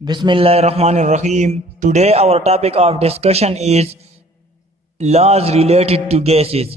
Bismillahirrahmanirrahim. Today our topic of discussion is laws related to gases.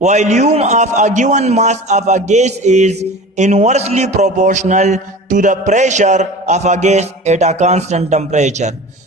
volume of a given mass of a gas is inversely proportional to the pressure of a gas at a constant temperature.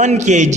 1 kg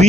V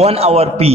1/P.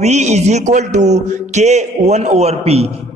V = K 1/P.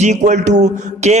= K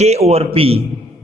K/P.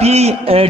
P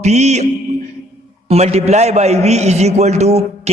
P × V = K،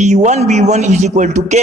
P1V1 = K.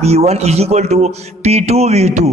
V1 is equal to P2 V2.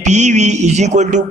PV is equal to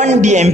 1 dm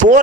4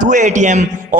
2 atm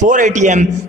4 atm.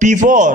P4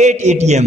8 atm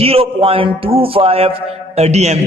0.25 dm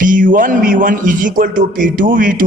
P1 V1 is equal to P2 V2,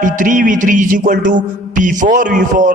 P3 V3 is equal to P4 V4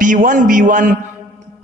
P1 V1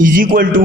is equal to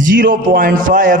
0.5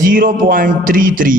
0.33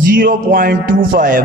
0.25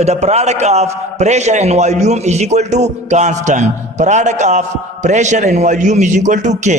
the product of pressure and volume is equal to constant. Product of pressure and volume is equal to K.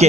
K.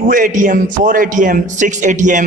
2 atm 4 atm 6 atm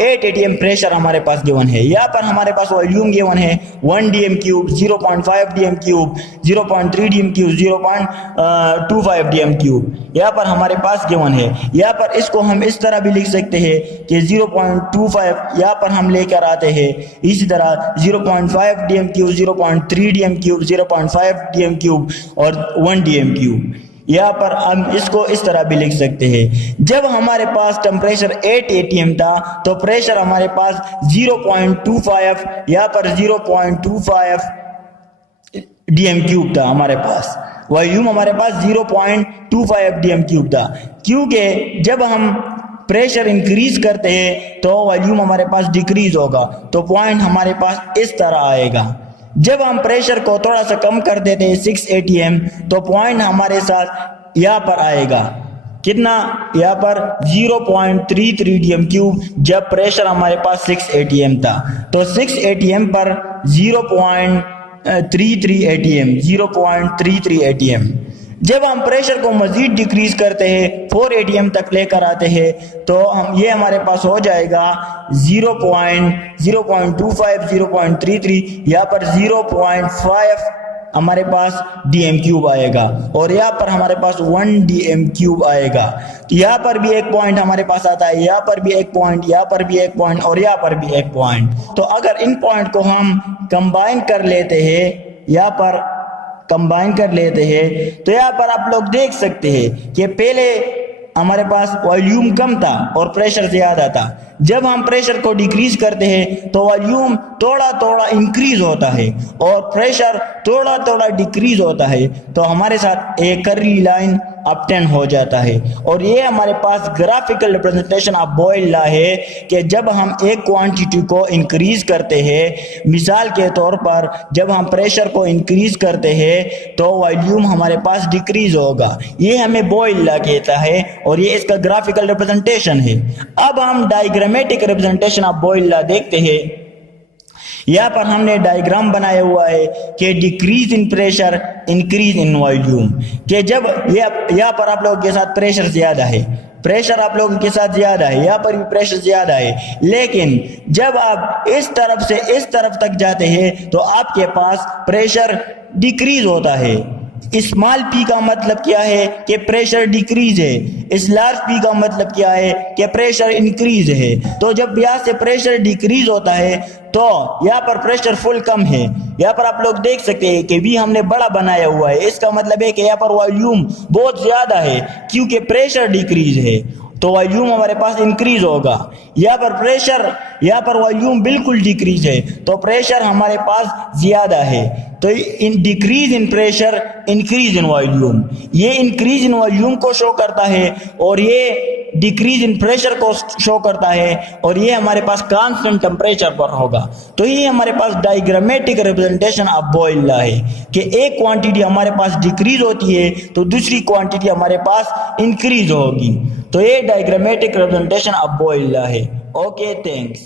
8 atm pressure हमारे पास given है। यहाँ पर हमारे पास volume given है 1 dm cube, 0.5 dm cube, 0.3 dm cube, 0.25 dm cube यहाँ पर हमारे पास given है। यहाँ पर इसको हम इस तरह भी लिख सकते हैं कि 0.25 यहाँ पर हम लेकर आते हैं, इसी तरह 0.5 dm cube, 0.3 dm cube, 0.5 dm cube और 1 dm क्यूब। यहाँ पर हम इसको इस तरह भी लिख सकते हैं। जब हमारे पास टेम्परेचर 8 atm था तो प्रेशर हमारे पास 0.25 यहाँ पर 0.25 dm क्यूब था हमारे पास, वॉल्यूम हमारे पास 0.25 dm क्यूब था। क्योंकि जब हम प्रेशर इंक्रीज करते हैं तो वॉल्यूम हमारे पास डिक्रीज होगा, तो पॉइंट हमारे पास इस तरह आएगा। जब हम प्रेशर को थोड़ा सा कम कर देते हैं 6 atm तो पॉइंट हमारे साथ यहाँ पर आएगा, कितना, यहाँ पर 0.33 dm क्यूब जब प्रेशर हमारे पास 6 atm था। तो 6 atm पर 0.33 atm। जब हम प्रेशर को मजीद डिक्रीज करते हैं 4 atm तक लेकर आते हैं तो हम ये हमारे पास हो जाएगा 0.25 0.33 यहाँ पर 0.5 हमारे पास dm क्यूब आएगा और यहाँ पर हमारे पास 1 dm क्यूब आएगा। तो यहाँ पर भी एक पॉइंट हमारे पास आता है, यहाँ पर भी एक पॉइंट, यहाँ पर भी एक पॉइंट और यहाँ पर भी एक पॉइंट। तो अगर इन पॉइंट को हम कंबाइन कर लेते हैं, यहाँ पर कंबाइन कर लेते हैं तो यहाँ पर आप लोग देख सकते हैं कि पहले हमारे पास वॉल्यूम कम था और प्रेशर ज्यादा था। जब हम प्रेशर को डिक्रीज करते हैं तो वॉल्यूम थोड़ा थोड़ा इंक्रीज होता है और प्रेशर थोड़ा थोड़ा डिक्रीज होता है, तो हमारे साथ एक कर्ली लाइन अपटेन हो जाता है। और ये हमारे पास graphical representation of Boyle law है कि जब हम एक क्वांटिटी को इंक्रीज करते हैं, मिसाल के तौर पर जब हम प्रेशर को इंक्रीज करते हैं तो वॉल्यूम हमारे पास डिक्रीज होगा, ये हमें बॉयल लॉ कहता है और ये इसका ग्राफिकल रिप्रेजेंटेशन है। अब हम diagrammatic representation of Boyle law देखते हैं। यहाँ पर हमने डायग्राम बनाया हुआ है कि decrease in pressure increase in volume, कि जब यहाँ पर आप लोगों के साथ प्रेशर ज्यादा है, प्रेशर आप लोगों के साथ ज्यादा है, यहाँ पर भी प्रेशर ज्यादा है, लेकिन जब आप इस तरफ से इस तरफ तक जाते हैं तो आपके पास प्रेशर डिक्रीज होता है। स्मॉल पी का मतलब क्या है कि प्रेशर डिक्रीज है, लार्ज पी का मतलब क्या है कि प्रेशर इंक्रीज है। तो जब यहाँ से प्रेशर डिक्रीज होता है तो यहाँ पर प्रेशर फुल कम है, यहाँ पर आप लोग देख सकते हैं कि भी हमने बड़ा बनाया हुआ है, इसका मतलब है कि यहाँ पर वॉल्यूम बहुत ज्यादा है क्योंकि प्रेशर डिक्रीज है तो वॉल्यूम हमारे पास इंक्रीज होगा। यहाँ पर प्रेशर, यहाँ पर वॉल्यूम बिल्कुल डिक्रीज है तो प्रेशर हमारे पास ज्यादा है। तो in decrease in pressure increase in volume, ये इंक्रीज इन वॉल्यूम को शो करता है और ये डिक्रीज इन प्रेशर को शो करता है और ये हमारे पास कांस्टेंट टेम्परेचर पर होगा। तो ये हमारे पास diagrammatic representation of Boyle law है कि एक क्वांटिटी हमारे पास डिक्रीज होती है तो दूसरी क्वांटिटी हमारे पास इंक्रीज होगी। तो ये diagrammatic representation of Boyle law है। Okay, thanks.